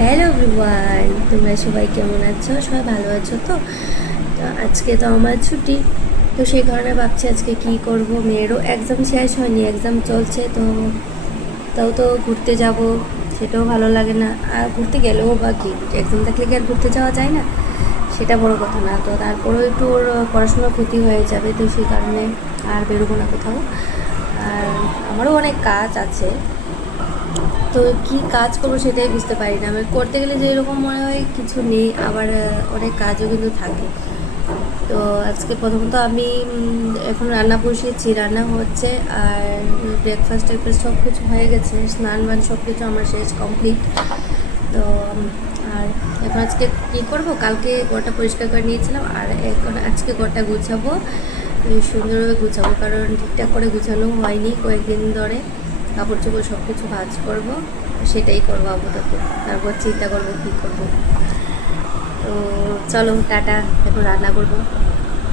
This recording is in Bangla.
হ্যালো এভরিওয়ান, তোমরা সবাই কেমন আছো? সবাই ভালো আছো তো? আজকে তো আমার ছুটি, তো সেই কারণে ভাবছি আজকে কি করব। মেয়েরও এক্সাম শেষ হয়নি, এক্সাম চলছে, তো তাও তো ঘুরতে যাব, সেটাও ভালো লাগে না। আর ঘুরতে গেলেও বা কি, এক্সাম থাকলে কি আর ঘুরতে যাওয়া যায় না? সেটা বড় কথা না, তো তারপরেও একটু ওর পড়াশোনার ক্ষতি হয়ে যাবে, তো সেই কারণে আর বেরোবো না কোথাও। আর আমারও অনেক কাজ আছে, তো কি কাজ করবো সেটাই বুঝতে পারি না। আমি করতে গেলে যে এরকম মনে হয় কিছু নেই, আবার অনেক কাজও কিন্তু থাকে। তো আজকে প্রথমত আমি এখন রান্না বসিয়েছি, রান্না হচ্ছে। আর ব্রেকফাস্ট টেকফাস্ট সব কিছু হয়ে গেছে, স্নান বান সব কিছু আমার শেষ, কমপ্লিট। তো আর এখন আজকে কী করবো, কালকে ঘরটা পরিষ্কার করে নিয়েছিলাম, আর এখন আজকে ঘরটা গুছাবো, সুন্দরভাবে গুছাবো, কারণ ঠিকঠাক করে গুছানো হয়নি কয়েকদিন ধরে। কাপড় চোপড় সব কিছু ভাঁজ করবো, সেটাই করবো আপাতত, তারপর চিন্তা করবো কী করবো। তো চলো টাটা, এখন রান্না করবো।